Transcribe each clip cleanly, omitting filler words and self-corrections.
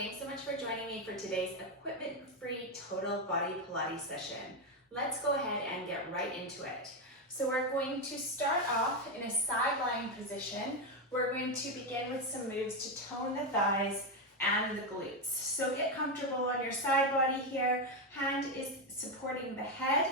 Thanks so much for joining me for today's equipment-free total body Pilates session. Let's go ahead and get right into it. So we're going to start off in a side lying position. We're going to begin with some moves to tone the thighs and the glutes. So get comfortable on your side body here. Hand is supporting the head.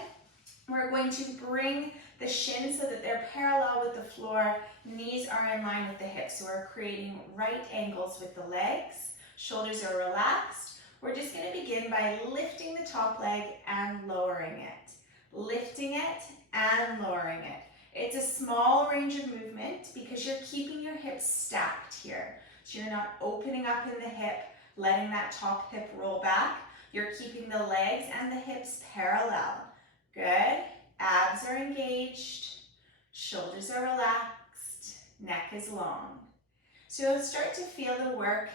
We're going to bring the shins so that they're parallel with the floor. Knees are in line with the hips. So we're creating right angles with the legs. Shoulders are relaxed. We're just going to begin by lifting the top leg and lowering it. Lifting it and lowering it. It's a small range of movement because you're keeping your hips stacked here. So you're not opening up in the hip, letting that top hip roll back. You're keeping the legs and the hips parallel. Good. Abs are engaged. Shoulders are relaxed. Neck is long. So you'll start to feel the work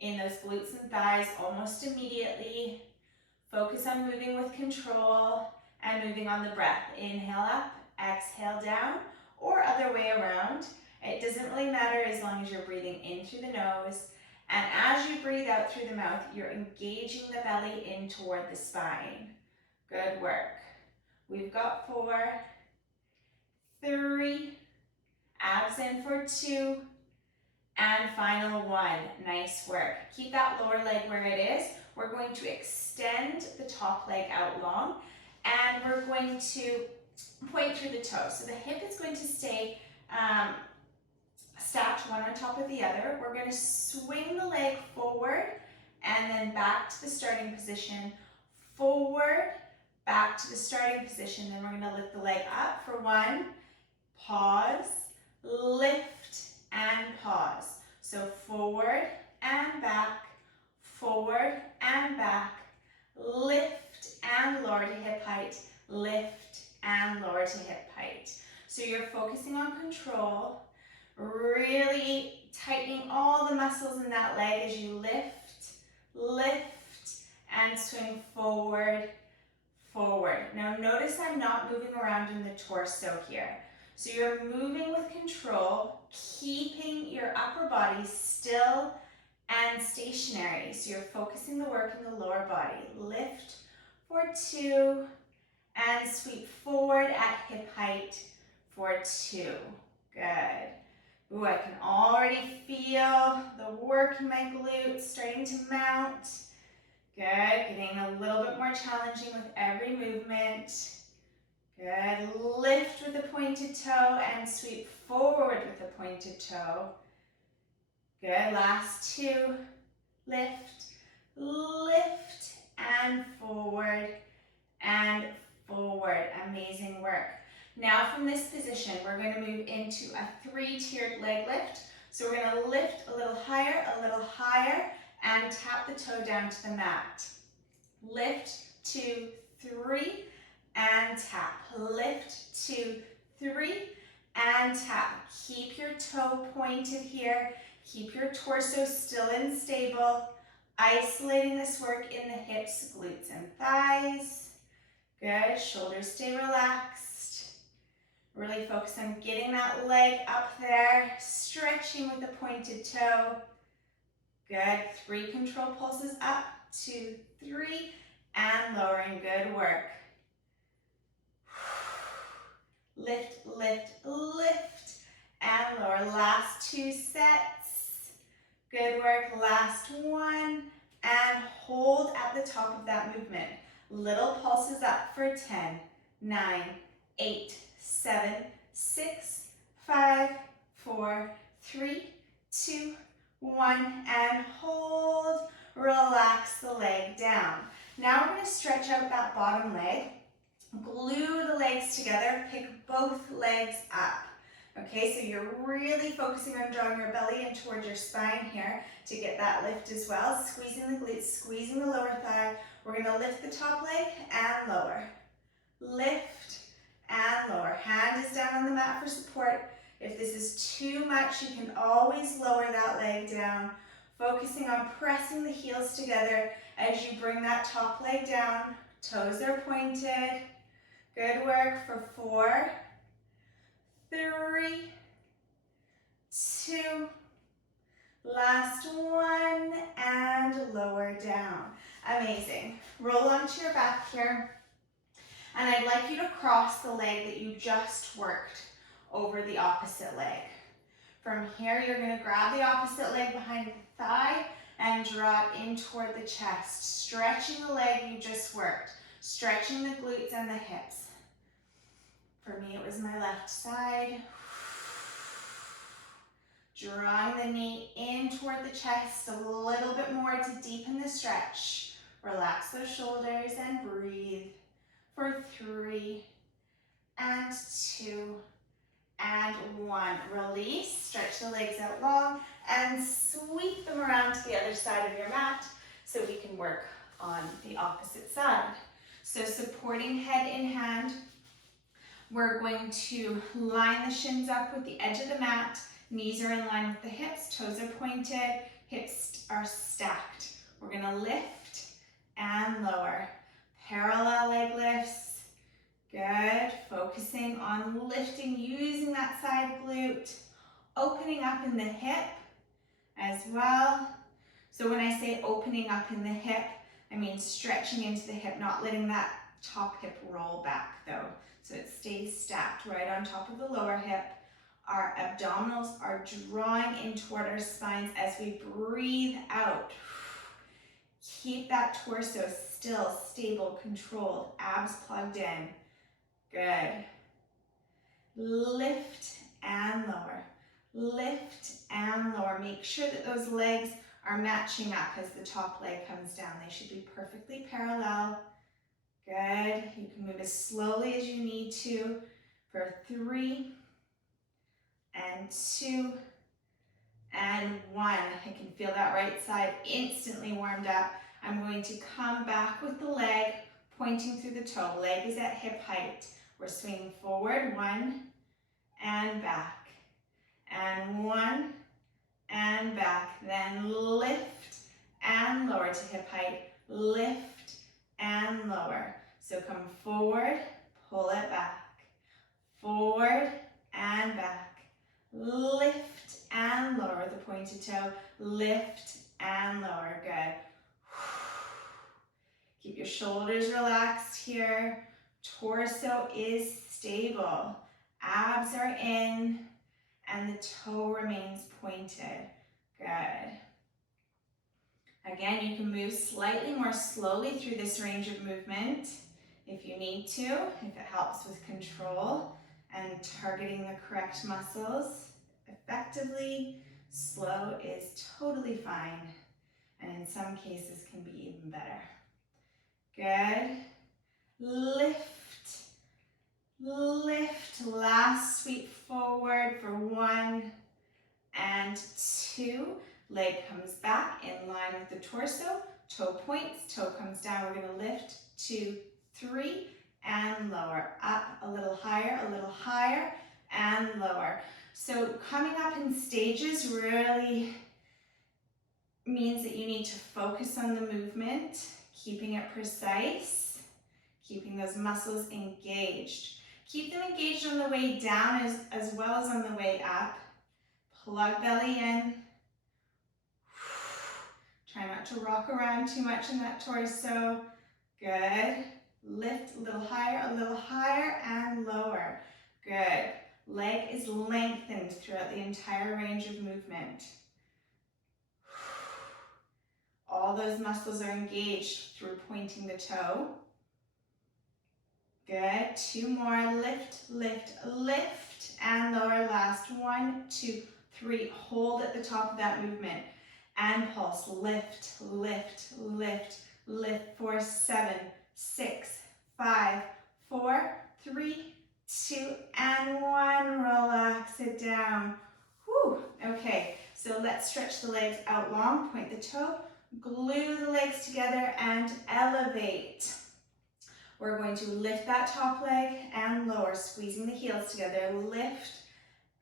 in those glutes and thighs almost immediately. Focus on moving with control and moving on the breath. Inhale up, exhale down, or other way around. It doesn't really matter as long as you're breathing in through the nose. And as you breathe out through the mouth, you're engaging the belly in toward the spine. Good work. We've got 4, 3, abs in for 2, and final 1. Nice work. Keep that lower leg where it is. We're going to extend the top leg out long, and we're going to point through the toes. So the hip is going to stay stacked one on top of the other. We're going to swing the leg forward and then back to the starting position, forward, back to the starting position. Then we're going to lift the leg up for 1, pause, lift, and pause. So forward and back, lift and lower to hip height, lift and lower to hip height. So you're focusing on control, really tightening all the muscles in that leg as you lift, and swing forward. Now notice I'm not moving around in the torso here. So you're moving with control, keeping your upper body still and stationary. So you're focusing the work in the lower body. Lift for 2 and sweep forward at hip height for 2. Good. Ooh, I can already feel the work in my glutes starting to mount. Good, getting a little bit more challenging with every movement. Good, lift with a pointed toe and sweep forward with a pointed toe. Good, last 2. Lift, and forward, Amazing work. Now from this position, we're going to move into a 3-tiered leg lift. So we're going to lift a little higher, and tap the toe down to the mat. Lift, 2, 3, and tap. Lift, 2, 3, and tap. Keep your toe pointed here. Keep your torso still and stable. Isolating this work in the hips, glutes, and thighs. Good. Shoulders stay relaxed. Really focus on getting that leg up there, stretching with the pointed toe. Good. 3 control pulses up, 2, 3, and lowering. Good work. Lift, and lower. Last 2 sets. Good work. Last 1, and hold at the top of that movement. Little pulses up for 10, 9, 8, 7, 6, 5, 4, 3, 2, 1, and hold. Relax the leg down. Now we're going to stretch out that bottom leg. Glue the legs together, pick both legs up. Okay, so you're really focusing on drawing your belly in towards your spine here to get that lift as well. Squeezing the glutes, squeezing the lower thigh. We're going to lift the top leg and lower. Lift and lower. Hand is down on the mat for support. If this is too much, you can always lower that leg down. Focusing on pressing the heels together as you bring that top leg down. Toes are pointed. Good work for 4, 3, 2, last 1, and lower. Amazing. Roll onto your back here. And I'd like you to cross the leg that you just worked over the opposite leg. From here, you're going to grab the opposite leg behind the thigh and draw it in toward the chest, stretching the leg you just worked, stretching the glutes and the hips. For me, it was my left side. Drawing the knee in toward the chest a little bit more to deepen the stretch. Relax those shoulders and breathe for 3 and 2 and 1. Release, stretch the legs out long and sweep them around to the other side of your mat so we can work on the opposite side. So supporting head in hand, we're going to line the shins up with the edge of the mat. Knees are in line with the hips, toes are pointed, hips are stacked. We're going to lift and lower. Parallel leg lifts. Good. Focusing on lifting, using that side glute. Opening up in the hip as well. So when I say opening up in the hip, I mean stretching into the hip, not letting that top hip roll back though. So it stays stacked right on top of the lower hip. Our abdominals are drawing in toward our spines as we breathe out. Keep that torso still, stable, controlled, abs plugged in. Good. Lift and lower. Lift and lower. Make sure that those legs are matching up as the top leg comes down. They should be perfectly parallel. Good. You can move as slowly as you need to for 3 and 2 and 1. I can feel that right side instantly warmed up. I'm going to come back with the leg pointing through the toe. Leg is at hip height. We're swinging forward, 1 and back, and 1 and back. Then lift and lower to hip height. Lift and lower. So come forward, pull it back. Forward and back. Lift and lower the pointed toe. Lift and lower. Good. Keep your shoulders relaxed here. Torso is stable. Abs are in and the toe remains pointed. Good. Again, you can move slightly more slowly through this range of movement if you need to, if it helps with control and targeting the correct muscles effectively. Slow is totally fine, and in some cases can be even better. Good. Lift, lift, last sweep forward for 1 and 2. Leg comes back in line with the torso, toe points, toe comes down. We're going to lift, 2, 3, and lower. Up, a little higher, and lower. So coming up in stages really means that you need to focus on the movement, keeping it precise, keeping those muscles engaged. Keep them engaged on the way down as well as on the way up. Plug belly in. Try not to rock around too much in that torso. Good. Lift a little higher, and lower. Good. Leg is lengthened throughout the entire range of movement. All those muscles are engaged through pointing the toe. Good. 2 more. Lift, lift, lift, and lower. Last 1, 2, 3. Hold at the top of that movement. And pulse. Lift, lift, lift, lift for 7, 6, 5, 4, 3, 2, and 1. Relax it down. Whew. Okay, so let's stretch the legs out long. Point the toe, glue the legs together, and elevate. We're going to lift that top leg and lower, squeezing the heels together. Lift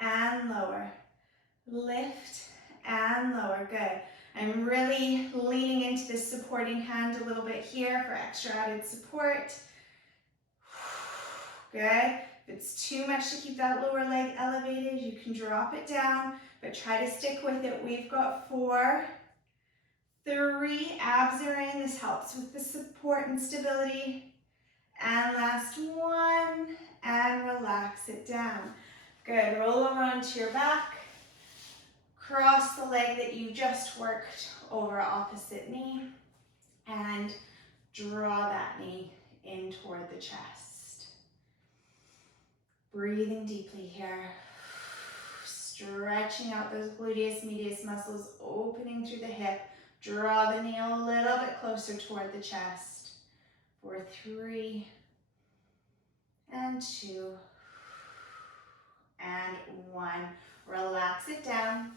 and lower. Lift and lower. Good. I'm really leaning into this supporting hand a little bit here for extra added support. Good. If it's too much to keep that lower leg elevated, you can drop it down, but try to stick with it. We've got 4, 3, 3, abs are in. This helps with the support and stability. And last 1, and relax it down. Good, roll over onto your back. Cross the leg that you just worked over opposite knee. And draw that knee in toward the chest. Breathing deeply here. Stretching out those gluteus medius muscles, opening through the hip. Draw the knee a little bit closer toward the chest. For 3, and 2, and 1. Relax it down.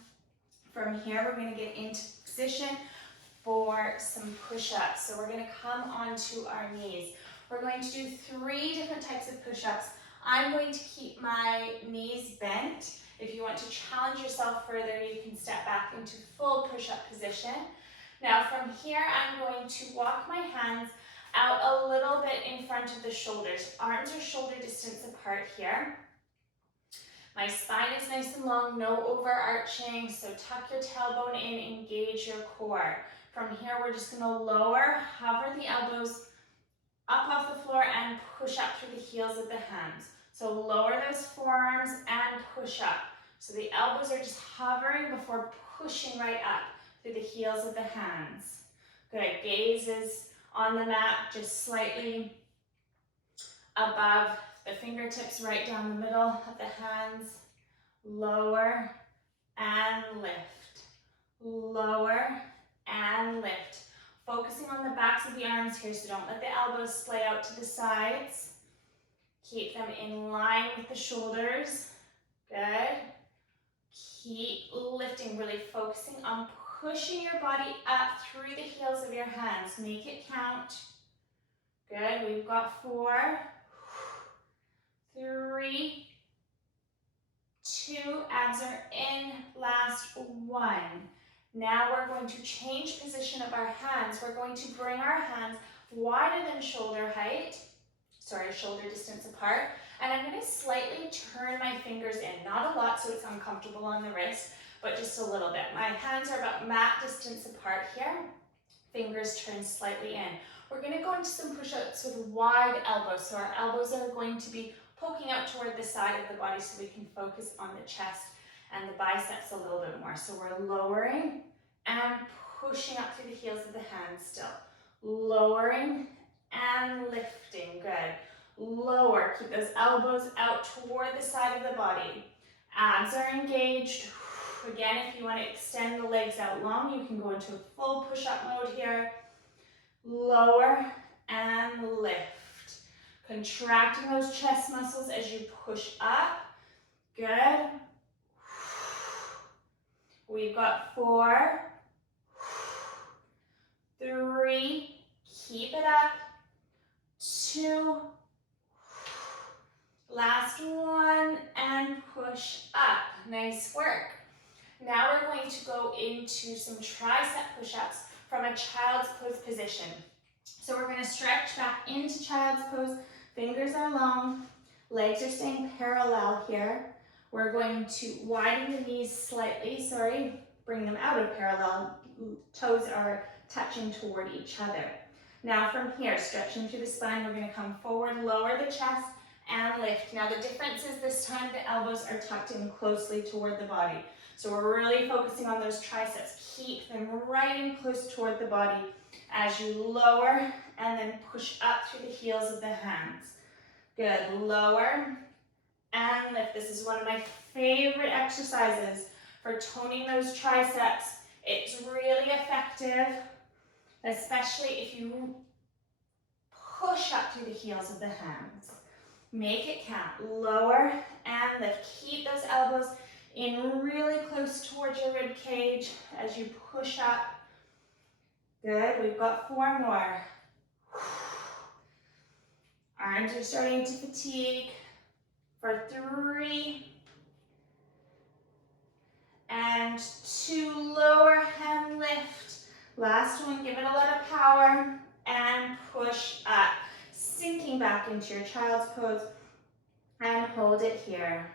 From here, we're going to get into position for some push-ups. So we're going to come onto our knees. We're going to do 3 different types of push-ups. I'm going to keep my knees bent. If you want to challenge yourself further, you can step back into full push-up position. Now from here, I'm going to walk my hands out a little bit in front of the shoulders. Arms are shoulder distance apart here. My spine is nice and long, no overarching, so tuck your tailbone in, engage your core. From here, we're just gonna lower, hover the elbows up off the floor and push up through the heels of the hands. So lower those forearms and push up. So the elbows are just hovering before pushing right up through the heels of the hands. Good, gaze is on the mat, just slightly above the fingertips, right down the middle of the hands. Lower and lift. Lower and lift. Focusing on the backs of the arms here, so don't let the elbows splay out to the sides. Keep them in line with the shoulders. Good. Keep lifting, really focusing on pushing your body up through the heels of your hands. Make it count. Good, we've got 4, 3, 2, abs are in, last 1. Now we're going to change position of our hands. We're going to bring our hands wider than shoulder height, shoulder distance apart, and I'm going to slightly turn my fingers in, not a lot so it's uncomfortable on the wrist, but just a little bit. My hands are about mat distance apart here, fingers turn slightly in. We're going to go into some push-ups with wide elbows, so our elbows are going to be poking out toward the side of the body so we can focus on the chest and the biceps a little bit more. So we're lowering and pushing up through the heels of the hands still. Lowering and lifting, good. Lower, keep those elbows out toward the side of the body. Abs are engaged. Again, if you want to extend the legs out long, you can go into full push-up mode here. Lower and lift. Contracting those chest muscles as you push up. Good. We've got 4, 3, keep it up, 2, last 1, and push up. Nice work. Now we're going to go into some tricep push-ups from a child's pose position. So we're going to stretch back into child's pose. Fingers are long, legs are staying parallel here. We're going to widen the knees slightly, bring them out of parallel. Toes are touching toward each other. Now from here, stretching through the spine, we're going to come forward, lower the chest, and lift. Now the difference is this time the elbows are tucked in closely toward the body. So we're really focusing on those triceps. Keep them right in close toward the body as you lower and then push up through the heels of the hands. Good, lower and lift. This is one of my favorite exercises for toning those triceps. It's really effective, especially if you push up through the heels of the hands. Make it count. Lower and lift. Keep those elbows in really close towards your rib cage as you push up. Good. We've got 4 more. Arms are starting to fatigue. For 3 and 2, lower and lift. Last one, give it a lot of power and push up. Sinking back into your child's pose and hold it here.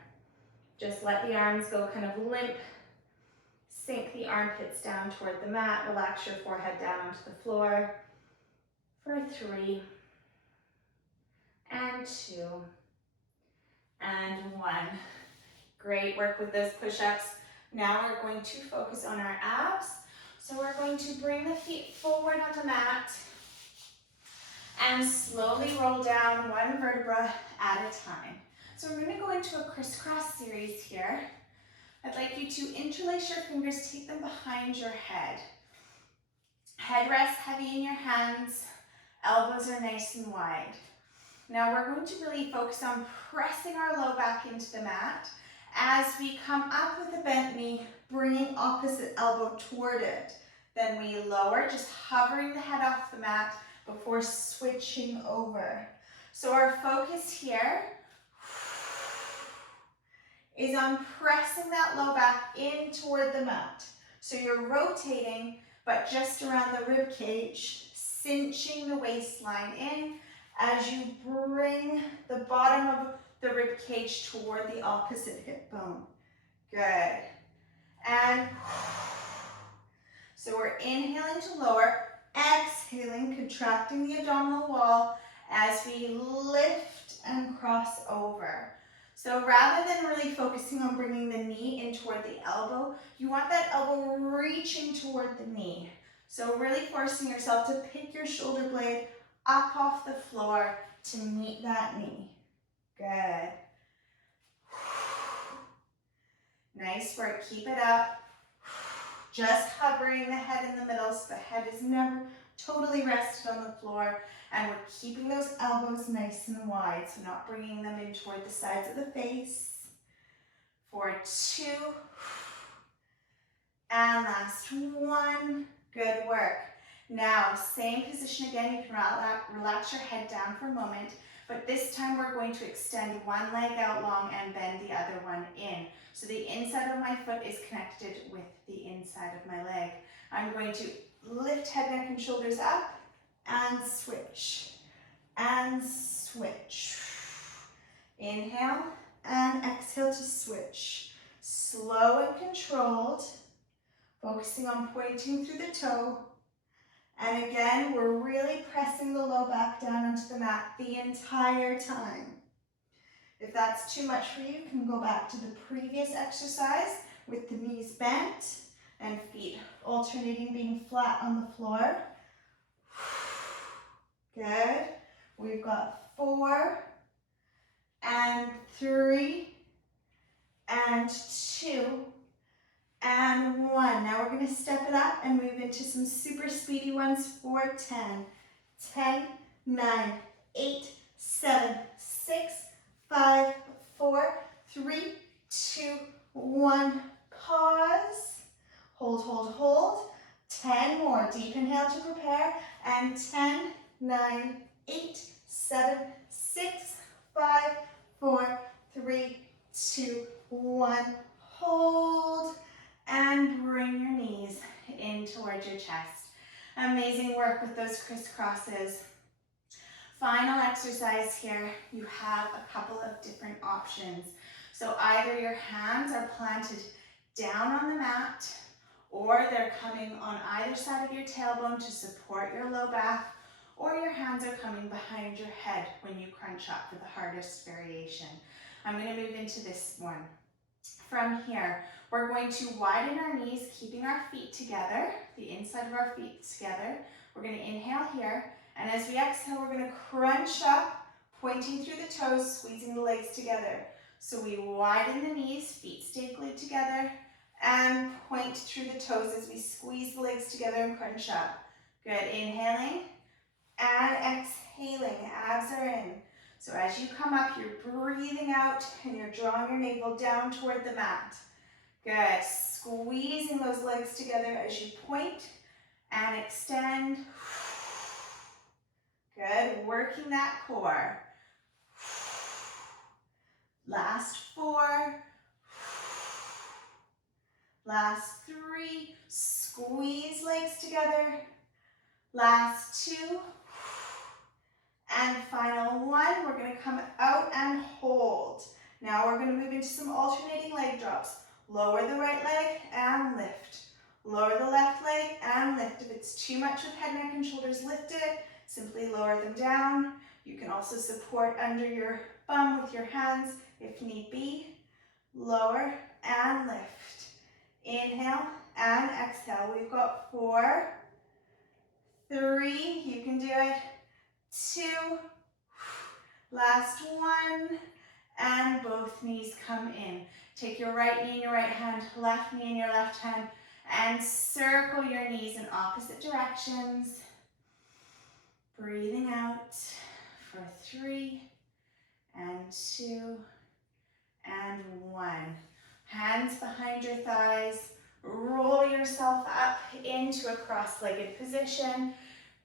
Just let the arms go kind of limp, Sink the armpits down toward the mat. Relax your forehead down onto the floor for 3, and 2, and 1. Great work with those push-ups. Now we're going to focus on our abs. So we're going to bring the feet forward on the mat and slowly roll down one vertebra at a time. So we're going to go into a crisscross series here. I'd like you to interlace your fingers, take them behind your head. Head rests heavy in your hands, elbows are nice and wide. Now we're going to really focus on pressing our low back into the mat as we come up with a bent knee, bringing opposite elbow toward it. Then we lower, just hovering the head off the mat before switching over. So our focus here is on pressing that low back in toward the mat. So you're rotating, but just around the rib cage, cinching the waistline in as you bring the bottom of the rib cage toward the opposite hip bone. Good. And so we're inhaling to lower, exhaling, contracting the abdominal wall as we lift and cross over. So rather than really focusing on bringing the knee in toward the elbow, you want that elbow reaching toward the knee. So really forcing yourself to pick your shoulder blade up off the floor to meet that knee. Good. Nice work, keep it up. Just hovering the head in the middle so the head is never totally rested on the floor. And we're keeping those elbows nice and wide, so not bringing them in toward the sides of the face. For 2. And last 1. Good work. Now, same position again. You can relax your head down for a moment, but this time we're going to extend one leg out long and bend the other one in. So the inside of my foot is connected with the inside of my leg. I'm going to lift head, neck, and shoulders up and switch, and switch. Inhale and exhale to switch. Slow and controlled, focusing on pointing through the toe. And again, we're really pressing the low back down onto the mat the entire time. If that's too much for you, you can go back to the previous exercise with the knees bent and feet alternating, being flat on the floor. Good. We've got 4 and 3 and 2 and 1. Now we're going to step it up and move into some super speedy ones for 10. 10, 9, 8, 7, 6, 5, 4, 3, 2, 1. Pause. Hold, hold, hold. 10 more. Deep inhale to prepare. And 10, 9, 8, 7, 6, 5, 4, 3, 2, 1. Hold. And bring your knees in towards your chest. Amazing work with those crisscrosses. Final exercise here, you have a couple of different options. So either your hands are planted down on the mat, or they're coming on either side of your tailbone to support your low back, or your hands are coming behind your head when you crunch up for the hardest variation. I'm going to move into this one. From here, we're going to widen our knees, keeping our feet together, the inside of our feet together. We're going to inhale here, and as we exhale, we're going to crunch up, pointing through the toes, squeezing the legs together. So we widen the knees, feet stay glued together, and point through the toes as we squeeze the legs together and crunch up. Good, inhaling and exhaling, abs are in. So as you come up, you're breathing out and you're drawing your navel down toward the mat. Good, squeezing those legs together as you point and extend. Good, working that core. Last 4. Last 3. Squeeze legs together. Last 2. And final 1, we're going to come out and hold. Now we're going to move into some alternating leg drops. Lower the right leg and lift. Lower the left leg and lift. If it's too much with head, neck, and shoulders lifted, simply lower them down. You can also support under your bum with your hands if need be. Lower and lift. Inhale and exhale. We've got 4, 3, you can do it, 2, last 1, and both knees come in. Take your right knee in your right hand, left knee in your left hand, and circle your knees in opposite directions. Breathing out for 3, and 2, and 1. Hands behind your thighs. Roll yourself up into a cross-legged position.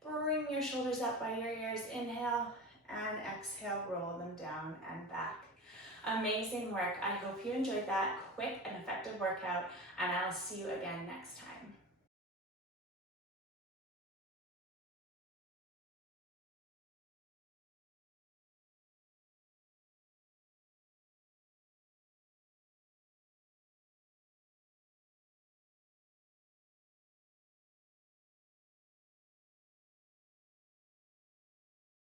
Bring your shoulders up by your ears. Inhale and exhale, roll them down and back. Amazing work. I hope you enjoyed that quick and effective workout, and I'll see you again next time.